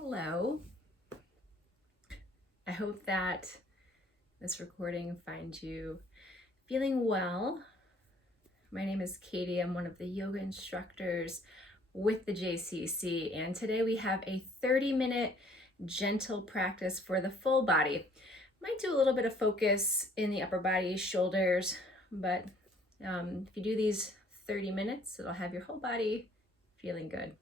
Hello. I hope that this recording finds you feeling well. My name is Katie. I'm one of the yoga instructors with the JCC, and today we have a 30-minute gentle practice for the full body. Might do a little bit of focus in the upper body, shoulders, but if you do these 30 minutes, it'll have your whole body feeling good.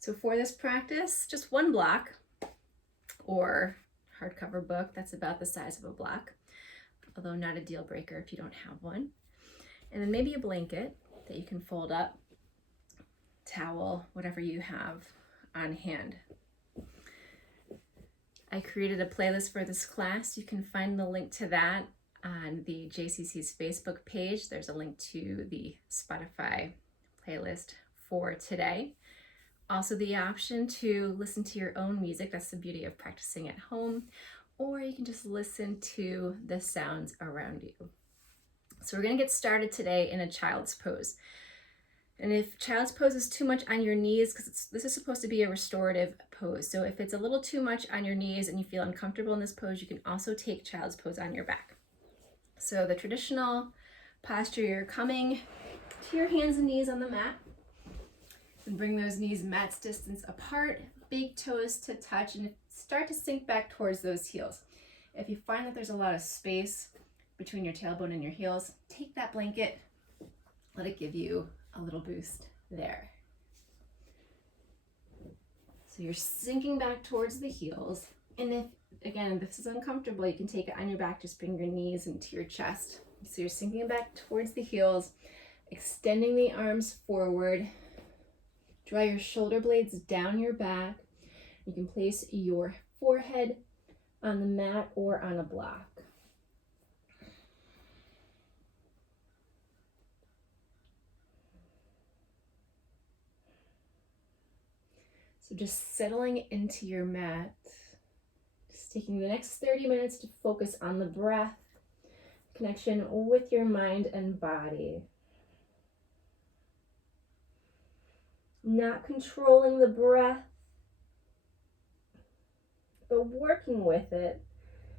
So for this practice, just one block or hardcover book that's about the size of a block, although not a deal breaker if you don't have one. And then maybe a blanket that you can fold up, towel, whatever you have on hand. I created a playlist for this class. You can find the link to that on the JCC's Facebook page. There's a link to the Spotify playlist for today. Also the option to listen to your own music. That's the beauty of practicing at home. Or you can just listen to the sounds around you. So we're going to get started today in a child's pose. And if child's pose is too much on your knees, because this is supposed to be a restorative pose. So if it's a little too much on your knees and you feel uncomfortable in this pose, you can also take child's pose on your back. So the traditional posture, you're coming to your hands and knees on the mat. And bring those knees mat's distance apart, big toes to touch, and start to sink back towards those heels. If you find that there's a lot of space between your tailbone and your heels, take that blanket, let it give you a little boost there. So you're sinking back towards the heels, and if, again, this is uncomfortable, you can take it on your back, just bring your knees into your chest. So you're sinking back towards the heels, extending the arms forward. Draw your shoulder blades down your back. You can place your forehead on the mat or on a block. So just settling into your mat, just taking the next 30 minutes to focus on the breath, connection with your mind and body. Not controlling the breath, but working with it.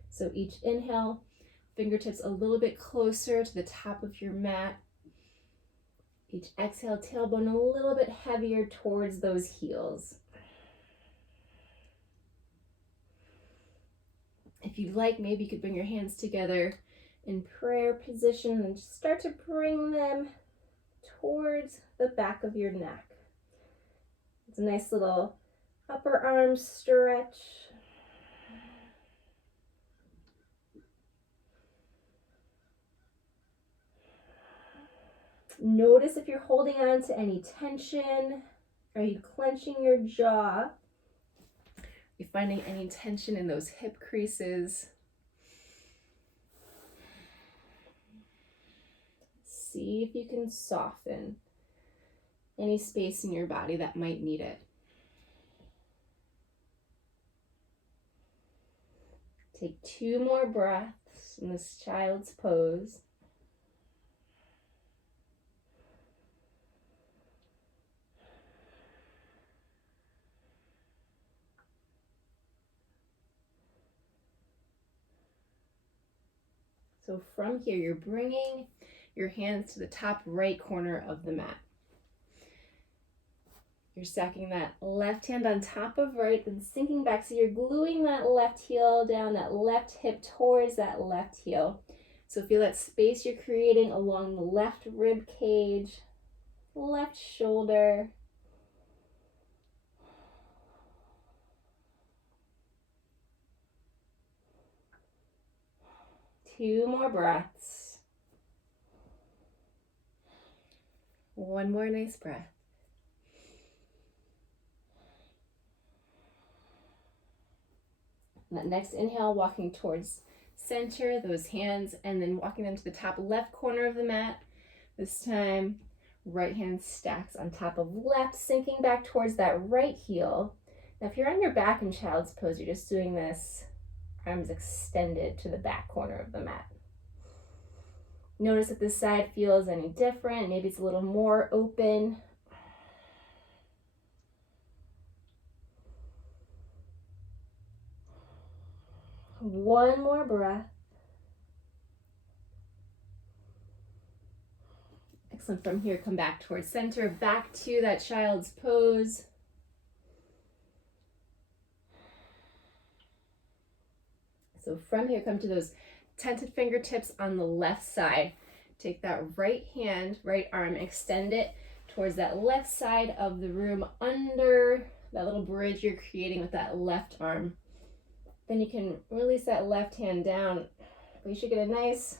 So each inhale, fingertips a little bit closer to the top of your mat. Each exhale, tailbone a little bit heavier towards those heels. If you'd like, maybe you could bring your hands together in prayer position and just start to bring them towards the back of your neck. It's a nice little upper arm stretch. Notice if you're holding on to any tension. Are you clenching your jaw? Are you finding any tension in those hip creases? See if you can soften any space in your body that might need it. Take 2 more breaths in this child's pose. So from here, you're bringing your hands to the top right corner of the mat. You're stacking that left hand on top of right, then sinking back. So you're gluing that left heel down, that left hip towards that left heel. So feel that space you're creating along the left rib cage, left shoulder. Two more breaths. One more nice breath. That next inhale, walking towards center, those hands, and then walking them to the top left corner of the mat. This time, right hand stacks on top of left, sinking back towards that right heel. Now, if you're on your back in child's pose, you're just doing this, arms extended to the back corner of the mat. Notice if this side feels any different. Maybe it's a little more open. One more breath. Excellent. From here, come back towards center, back to that child's pose. So from here, come to those tented fingertips on the left side. Take that right hand, right arm, extend it towards that left side of the room under that little bridge you're creating with that left arm. Then you can release that left hand down. You should get a nice,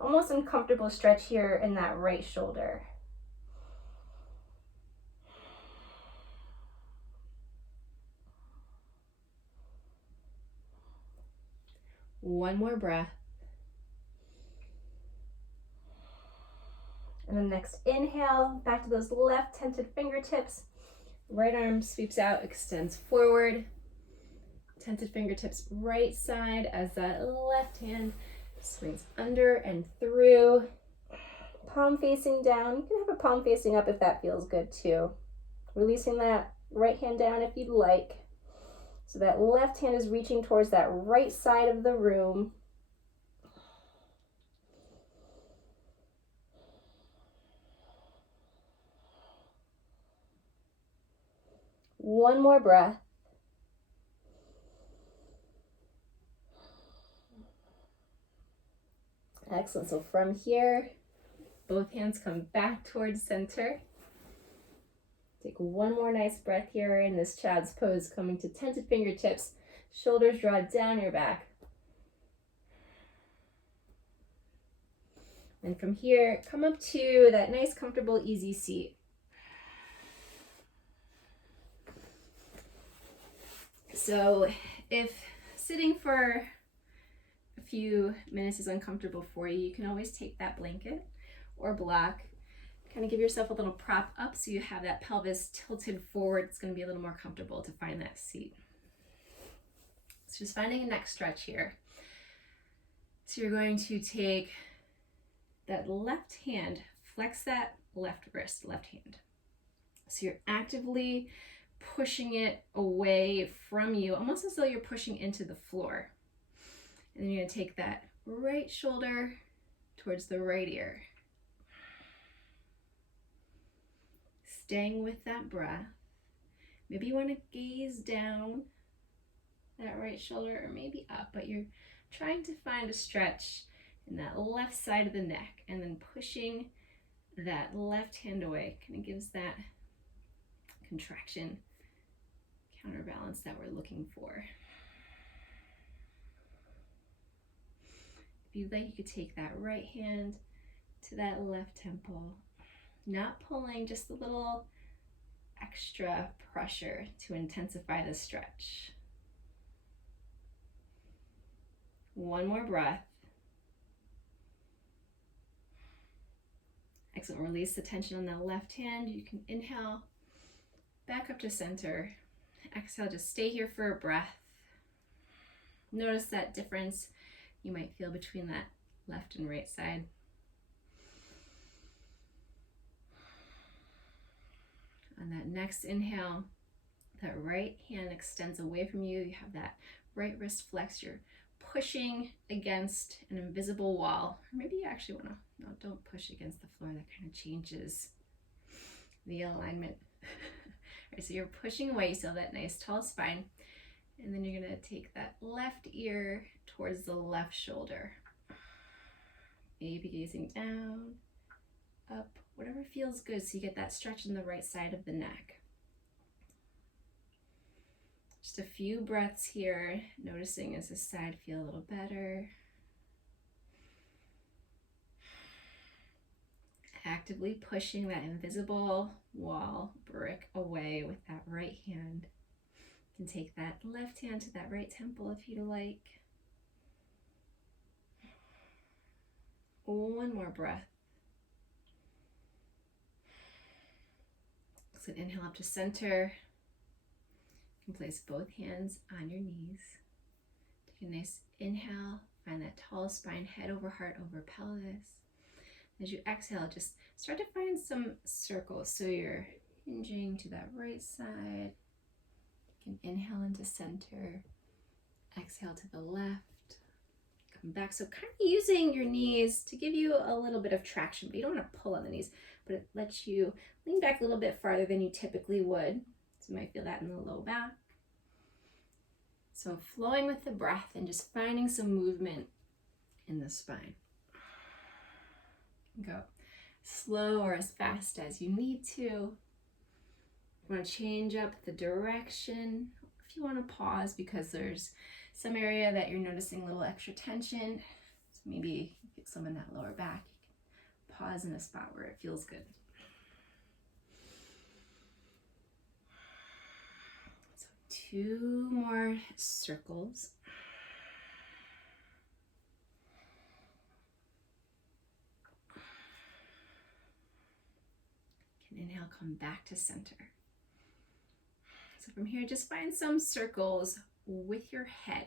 almost uncomfortable stretch here in that right shoulder. One more breath. And the next inhale, back to those left tented fingertips. Right arm sweeps out, extends forward. Tented fingertips right side as that left hand swings under and through. Palm facing down. You can have a palm facing up if that feels good too. Releasing that right hand down if you'd like. So that left hand is reaching towards that right side of the room. One more breath. Excellent. So from here, both hands come back towards center. Take one more nice breath here in this child's pose, coming to tented fingertips. Shoulders draw down your back. And from here, come up to that nice, comfortable, easy seat. So if sitting for a few minutes is uncomfortable for you, you can always take that blanket or block, kind of give yourself a little prop up so you have that pelvis tilted forward. It's going to be a little more comfortable to find that seat. So just finding a neck stretch here. So you're going to take that left hand, flex that left wrist, left hand. So you're actively pushing it away from you, almost as though you're pushing into the floor. And then you're going to take that right shoulder towards the right ear. Staying with that breath. Maybe you want to gaze down that right shoulder or maybe up, but you're trying to find a stretch in that left side of the neck and then pushing that left hand away. Kind of gives that contraction, counterbalance that we're looking for. If you'd like, you could take that right hand to that left temple, not pulling, just a little extra pressure to intensify the stretch. One more breath. Excellent. Release the tension on that left hand. You can inhale, back up to center. Exhale, just stay here for a breath. Notice that difference you might feel between that left and right side. On that next inhale, that right hand extends away from you. You have that right wrist flexed. You're pushing against an invisible wall. Or maybe you actually want to, no, don't push against the floor. That kind of changes the alignment. All right, so you're pushing away, so that nice tall spine. And then you're going to take that left ear towards the left shoulder. Maybe gazing down, up, whatever feels good, so you get that stretch in the right side of the neck. Just a few breaths here, noticing as this side feel a little better. Actively pushing that invisible wall brick away with that right hand. You can take that left hand to that right temple if you'd like. One more breath. So inhale up to center. You can place both hands on your knees. Take a nice inhale, find that tall spine, head over heart over pelvis. As you exhale, just start to find some circles. So you're hinging to that right side. You can inhale into center, Exhale to the left. Come back. So kind of using your knees to give you a little bit of traction, but you don't want to pull on the knees, but it lets you lean back a little bit farther than you typically would. So you might feel that in the low back. So flowing with the breath and just finding some movement in the spine. Go slow or as fast as you need to. You want to change up the direction. If you want to pause because there's some area that you're noticing a little extra tension, so maybe you get some in that lower back, you can pause in a spot where it feels good. So 2 more circles. You can inhale, come back to center. So from here, just find some circles with your head.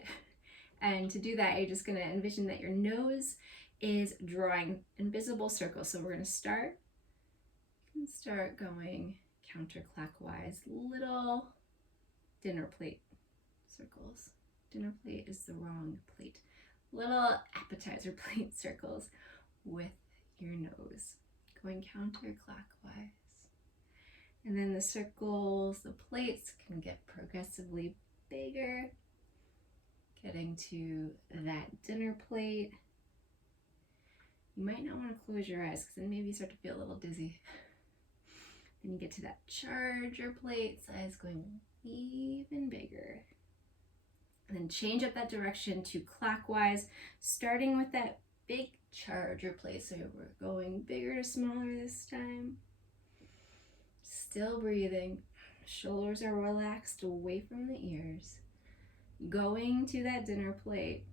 And to do that, you're just going to envision that your nose is drawing invisible circles. So we're going to start. You can start going counterclockwise, little dinner plate circles. Dinner plate is the wrong plate. Little appetizer plate circles with your nose, going counterclockwise. And then the circles, the plates can get progressively bigger, getting to that dinner plate. You might not want to close your eyes because then maybe you start to feel a little dizzy. Then you get to that charger plate, size going even bigger. And then change up that direction to clockwise, starting with that big charger plate. So we're going bigger to smaller this time. Still breathing. Shoulders are relaxed away from the ears. Going to that dinner plate.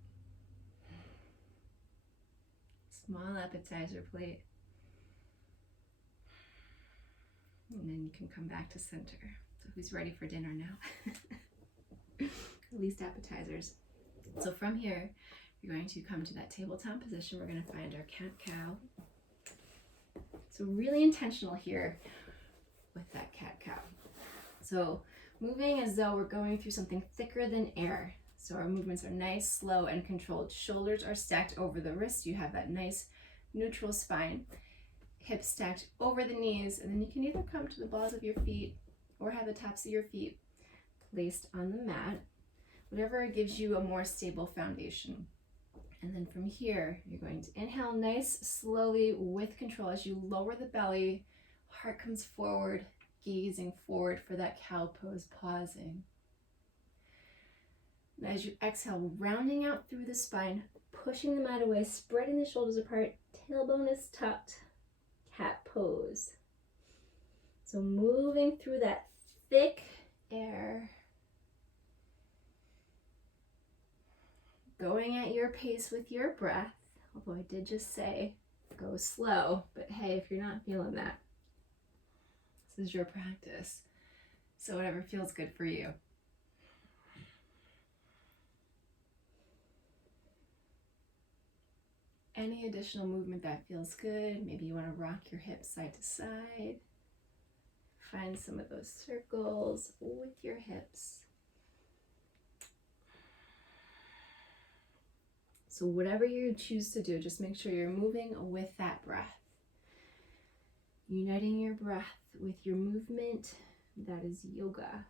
Small appetizer plate. And then you can come back to center. So who's ready for dinner now? At least appetizers. So from here, you're going to come to that tabletop position. We're going to find our cat-cow. So really intentional here with that cat-cow. So moving as though we're going through something thicker than air. So our movements are nice, slow, and controlled. Shoulders are stacked over the wrists. You have that nice neutral spine. Hips stacked over the knees. And then you can either come to the balls of your feet or have the tops of your feet placed on the mat. Whatever gives you a more stable foundation. And then from here, you're going to inhale nice, slowly, with control as you lower the belly. Heart comes forward, gazing forward for that cow pose, pausing. And as you exhale, rounding out through the spine, pushing the mat away, spreading the shoulders apart, tailbone is tucked, cat pose. So moving through that thick air, going at your pace with your breath, although I did just say go slow, but hey, if you're not feeling that, this is your practice. So whatever feels good for you. Any additional movement that feels good. Maybe you want to rock your hips side to side. Find some of those circles with your hips. So whatever you choose to do, just make sure you're moving with that breath. Uniting your breath with your movement, that is yoga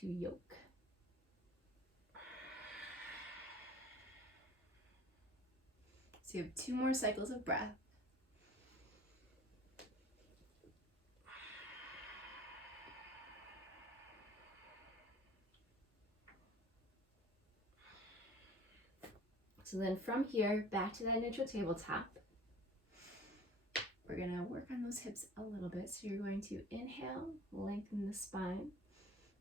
to yoke. So you have 2 more cycles of breath. So then from here, back to that neutral tabletop. We're going to work on those hips a little bit. So you're going to inhale, lengthen the spine.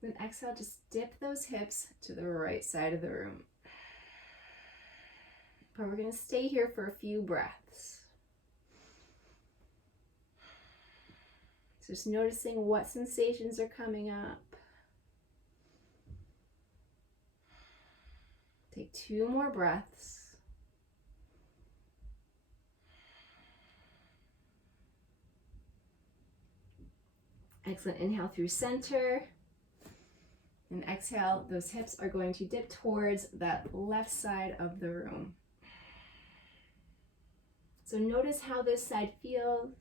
Then exhale, just dip those hips to the right side of the room. But we're going to stay here for a few breaths. So just noticing what sensations are coming up. Take 2 more breaths. Excellent. Inhale through center. And exhale, those hips are going to dip towards that left side of the room. So notice how this side feels.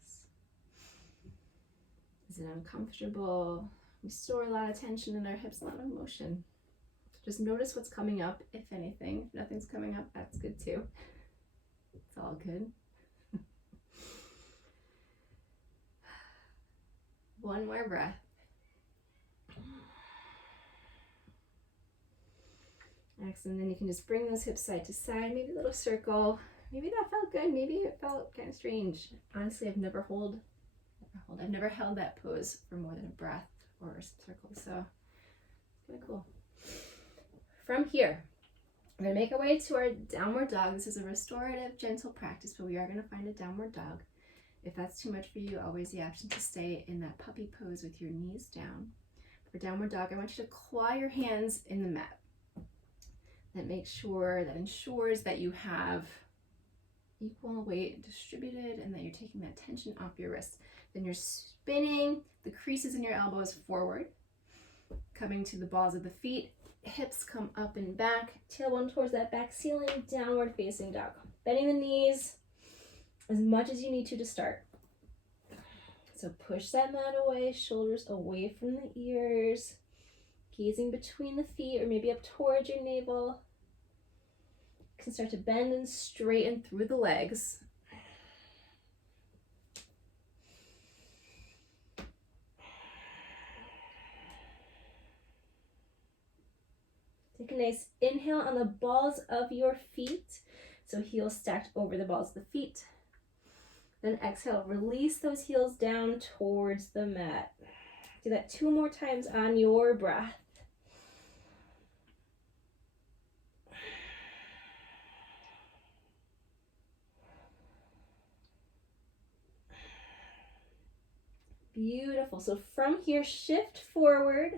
Is it uncomfortable? We store a lot of tension in our hips, a lot of emotion. Just notice what's coming up, if anything. If nothing's coming up, that's good too. It's all good. One more breath. Excellent. Then you can just bring those hips side to side, maybe a little circle. Maybe that felt good. Maybe it felt kind of strange. Honestly, I've never held that pose for more than a breath or a circle. So it's kind of cool. From here, we're going to make our way to our downward dog. This is a restorative, gentle practice, but we are going to find a downward dog. If that's too much for you, always the option to stay in that puppy pose with your knees down. For downward dog, I want you to claw your hands in the mat. That ensures that you have equal weight distributed and that you're taking that tension off your wrists. Then you're spinning the creases in your elbows forward, coming to the balls of the feet. Hips come up and back, tailbone towards that back ceiling, downward facing dog. Bending the knees as much as you need to start. So push that mat away, shoulders away from the ears, gazing between the feet or maybe up towards your navel. You can start to bend and straighten through the legs. Take a nice inhale on the balls of your feet. So heels stacked over the balls of the feet. Then exhale, release those heels down towards the mat. Do that 2 more times on your breath. Beautiful. So from here, shift forward,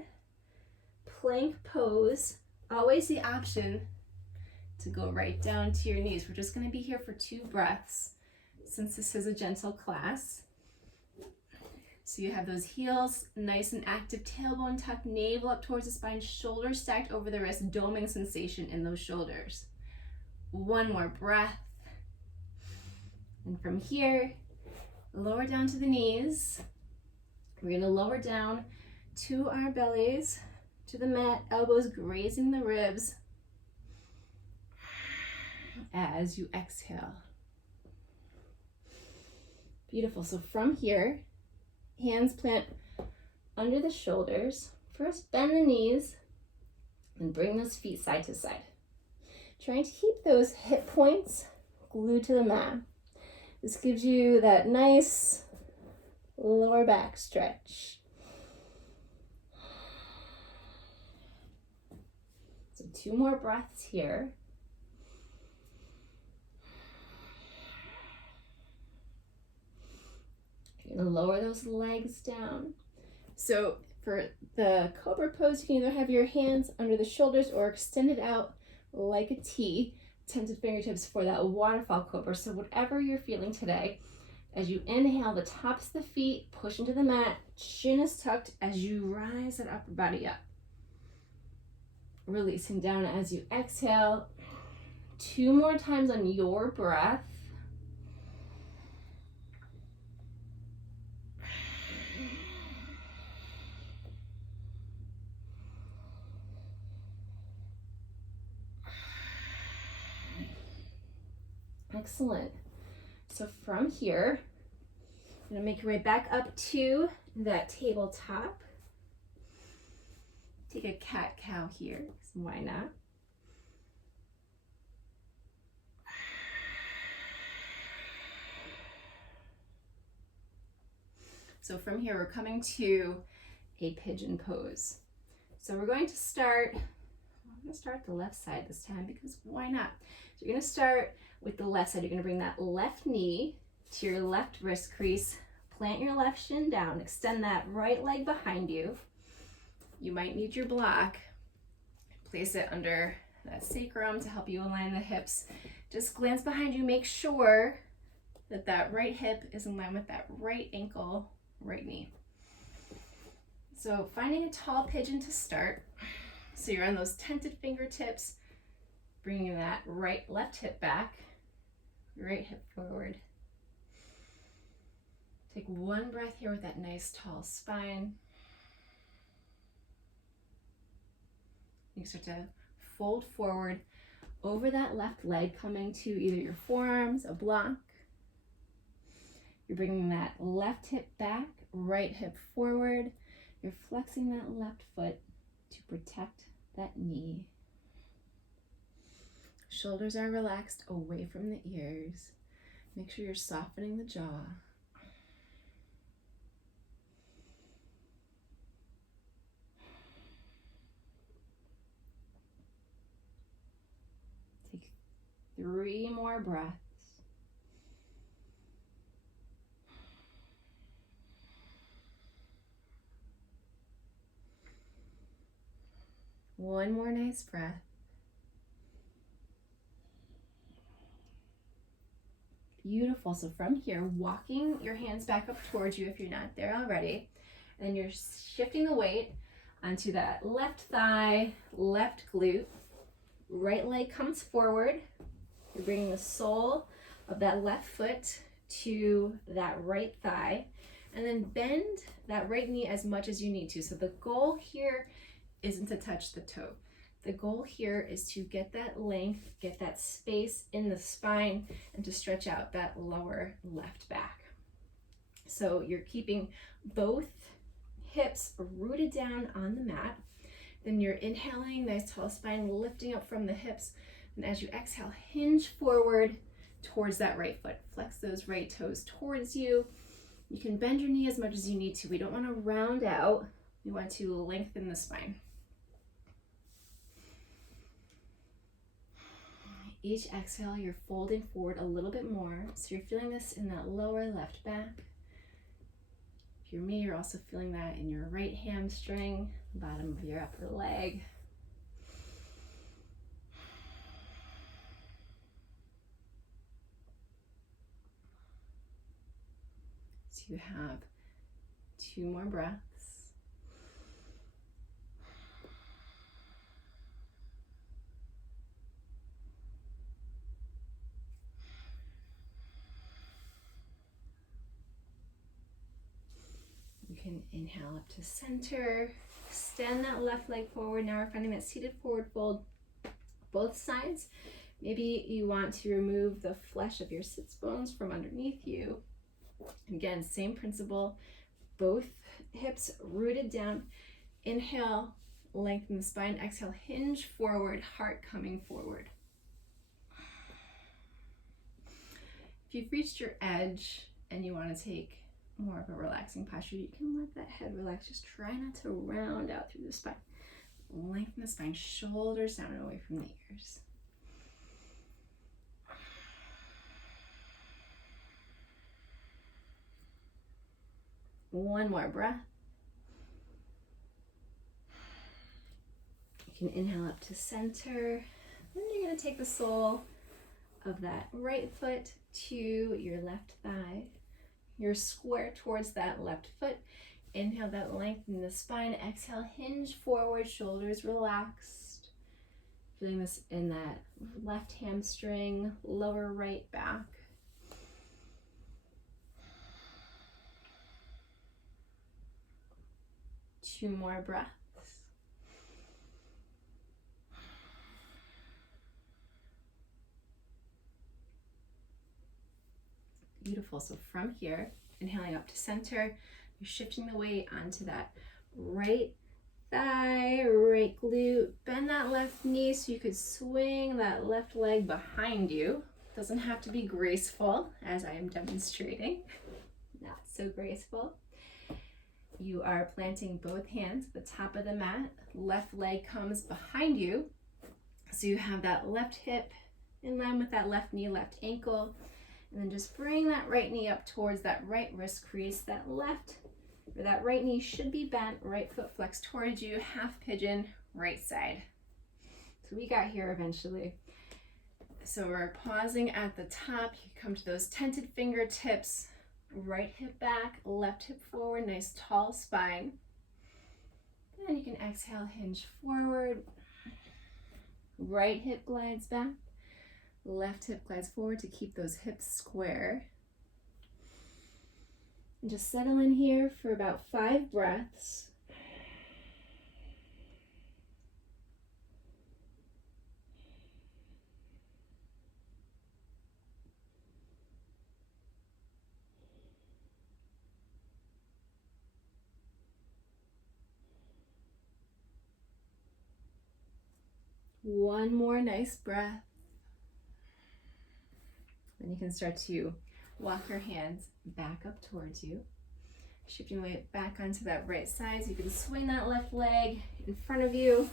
plank pose. Always the option to go right down to your knees. We're just going to be here for 2 breaths since this is a gentle class. So you have those heels nice and active, tailbone tucked, navel up towards the spine, shoulders stacked over the wrist, doming sensation in those shoulders. 1 more breath. And from here, lower down to the knees. We're going to lower down to our bellies, to the mat, elbows grazing the ribs as you exhale. Beautiful. So from here, hands plant under the shoulders. First, bend the knees and bring those feet side to side. Trying to keep those hip points glued to the mat. This gives you that nice lower back stretch. So 2 more breaths here. You're going to lower those legs down. So for the cobra pose, you can either have your hands under the shoulders or extended out like a T, tented fingertips for that waterfall cobra. So whatever you're feeling today, as you inhale, the tops of the feet push into the mat, chin is tucked as you rise that upper body up. Releasing down as you exhale. 2 more times on your breath. Excellent. So from here, you're going to make your way back up to that tabletop. Take a cat-cow here, so why not? So from here, we're coming to a pigeon pose. So we're going to start, I'm going to start the left side this time because why not? So you're going to start with the left side. You're going to bring that left knee to your left wrist crease, plant your left shin down, extend that right leg behind you. You might need your block. Place it under that sacrum to help you align the hips. Just glance behind you, make sure that that right hip is in line with that right ankle, right knee. So finding a tall pigeon to start. So you're on those tented fingertips, bringing that left hip back, right hip forward. Take one breath here with that nice tall spine. You start to fold forward over that left leg, coming to either your forearms, a block. You're bringing that left hip back, right hip forward. You're flexing that left foot to protect that knee. Shoulders are relaxed away from the ears. Make sure you're softening the jaw. Take 3 more breaths. One more nice breath. Beautiful. So from here, walking your hands back up towards you if you're not there already. And then you're shifting the weight onto that left thigh, left glute. Right leg comes forward. You're bringing the sole of that left foot to that right thigh. And then bend that right knee as much as you need to. So the goal here isn't to touch the toe. The goal here is to get that length, get that space in the spine, and to stretch out that lower left back. So you're keeping both hips rooted down on the mat. Then you're inhaling, nice tall spine, lifting up from the hips. And as you exhale, hinge forward towards that right foot. Flex those right toes towards you. You can bend your knee as much as you need to. We don't want to round out. We want to lengthen the spine. Each exhale, you're folding forward a little bit more. So you're feeling this in that lower left back. If you're me, you're also feeling that in your right hamstring, bottom of your upper leg. So you have 2 more breaths. You can inhale up to center, extend that left leg forward. Now we're finding that seated forward fold, both sides. Maybe you want to remove the flesh of your sits bones from underneath you. Again, same principle, both hips rooted down. Inhale, lengthen the spine. Exhale, hinge forward, heart coming forward. If you've reached your edge and you want to take more of a relaxing posture, you can let that head relax. Just try not to round out through the spine. Lengthen the spine, shoulders down and away from the ears. One more breath. You can inhale up to center. Then you're going to take the sole of that right foot to your left thigh. You're square towards that left foot. Inhale that lengthen the spine. Exhale, hinge forward, shoulders relaxed. Feeling this in that left hamstring, lower right back. Two more breaths. Beautiful. So from here, inhaling up to center, you're shifting the weight onto that right thigh, right glute. Bend that left knee so you could swing that left leg behind you. Doesn't have to be graceful, as I am demonstrating. Not so graceful. You are planting both hands at the top of the mat. Left leg comes behind you. So you have that left hip in line with that left knee, left ankle. And then just bring that right knee up towards that right wrist crease. That left, or that right knee should be bent, right foot flexed towards you, half pigeon, right side. So we got here eventually. So we're pausing at the top. You come to those tented fingertips, right hip back, left hip forward, nice tall spine. And you can exhale, hinge forward. Right hip glides back. Left hip glides forward to keep those hips square. And just settle in here for about 5 breaths. One more nice breath. Then you can start to walk your hands back up towards you. Shifting weight back onto that right side so you can swing that left leg in front of you.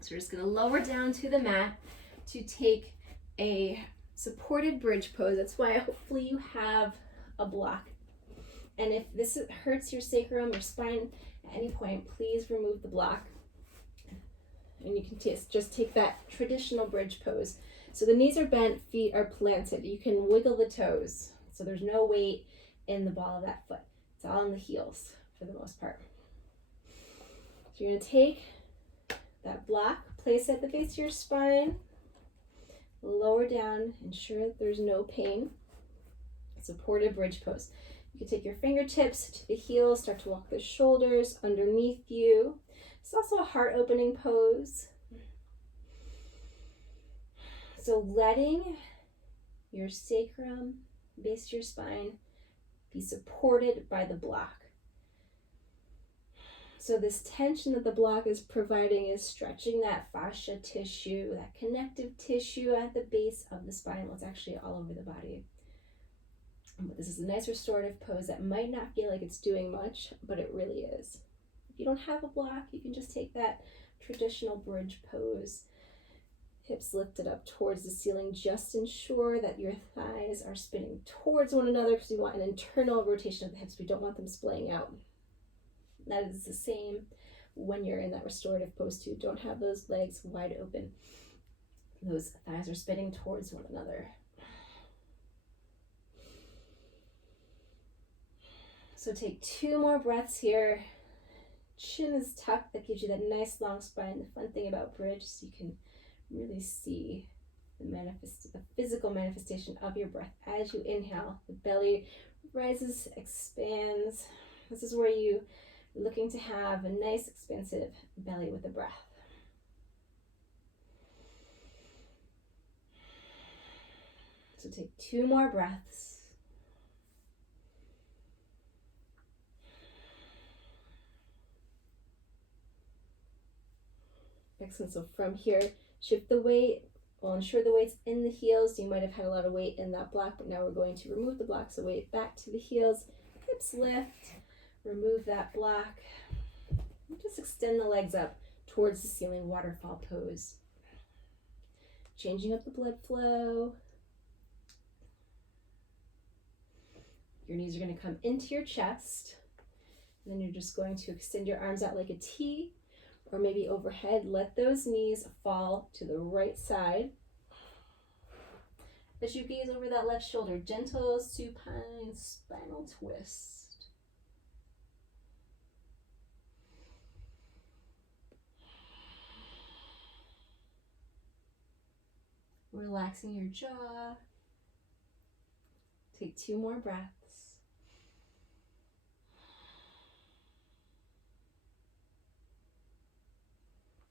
So we're just going to lower down to the mat to take a supported bridge pose. That's why hopefully you have a block. And if this hurts your sacrum or spine at any point, please remove the block. And you can just take that traditional bridge pose. So the knees are bent, feet are planted. You can wiggle the toes. So there's no weight in the ball of that foot. It's all in the heels for the most part. So you're going to take that block, place it at the base of your spine, lower down, ensure that there's no pain. Supported bridge pose. You can take your fingertips to the heels, start to walk the shoulders underneath you. It's also a heart opening pose. So letting your sacrum, base of your spine, be supported by the block. So this tension that the block is providing is stretching that fascia tissue, that connective tissue at the base of the spine. Well, it's actually all over the body. But this is a nice restorative pose that might not feel like it's doing much, but it really is. If you don't have a block, you can just take that traditional bridge pose. Hips lifted up towards the ceiling. Just ensure that your thighs are spinning towards one another because we want an internal rotation of the hips. We don't want them splaying out. That is the same when you're in that restorative pose too. Don't have those legs wide open. Those thighs are spinning towards one another. So take 2 more breaths here. Chin is tucked. That gives you that nice long spine. The fun thing about bridge is you can really see the physical manifestation of your breath as you inhale. The belly rises, expands. This is where you're looking to have a nice expansive belly with the breath. So take 2 more breaths. Excellent. So from here, shift the weight. We'll ensure the weight's in the heels. You might have had a lot of weight in that block, but now we're going to remove the block. So weight back to the heels, hips lift, remove that block. Just extend the legs up towards the ceiling, waterfall pose. Changing up the blood flow. Your knees are going to come into your chest. And then you're just going to extend your arms out like a T, or maybe overhead. Let those knees fall to the right side. As you gaze over that left shoulder, gentle supine spinal twist. Relaxing your jaw. Take 2 more breaths.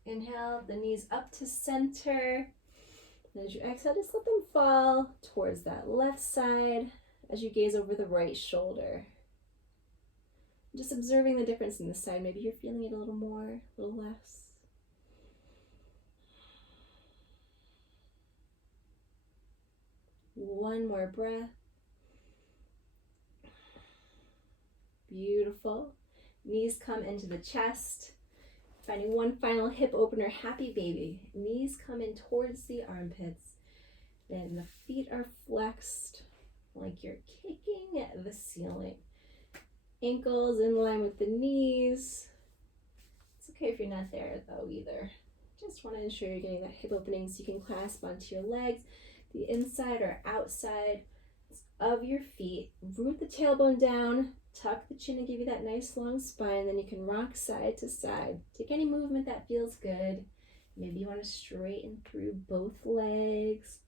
Inhale, the knees up to center. And as you exhale, just let them fall towards that left side as you gaze over the right shoulder. Just observing the difference in this side. Maybe you're feeling it a little more, a little less. One more breath. Beautiful. Knees come into the chest. Finding one final hip opener, happy baby. Knees come in towards the armpits. Then the feet are flexed like you're kicking the ceiling. Ankles in line with the knees. It's okay if you're not there though either. Just want to ensure you're getting that hip opening so you can clasp onto your legs, the inside or outside of your feet. Root the tailbone down. Tuck the chin and give you that nice long spine. Then you can rock side to side. Take any movement that feels good. Maybe you want to straighten through both legs.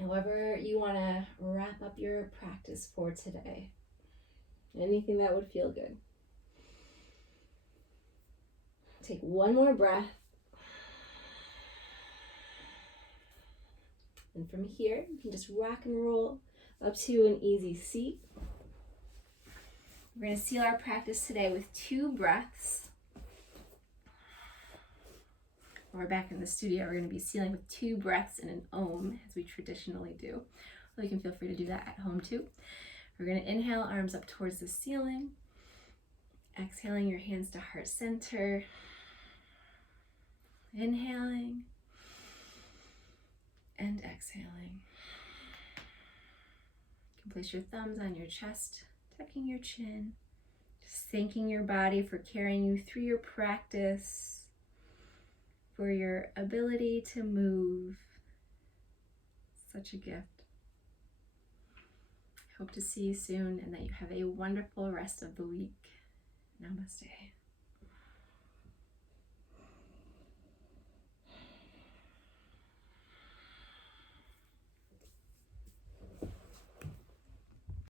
However you want to wrap up your practice for today. Anything that would feel good. Take one more breath. And from here, you can just rock and roll up to an easy seat. We're going to seal our practice today with 2 breaths. When we're back in the studio, we're going to be sealing with 2 breaths in an Om, as we traditionally do. Well, you can feel free to do that at home too. We're going to inhale, arms up towards the ceiling. Exhaling, your hands to heart center. Inhaling and exhaling. You can place your thumbs on your chest, tucking your chin, just thanking your body for carrying you through your practice, for your ability to move. Such a gift. Hope to see you soon and that you have a wonderful rest of the week. Namaste.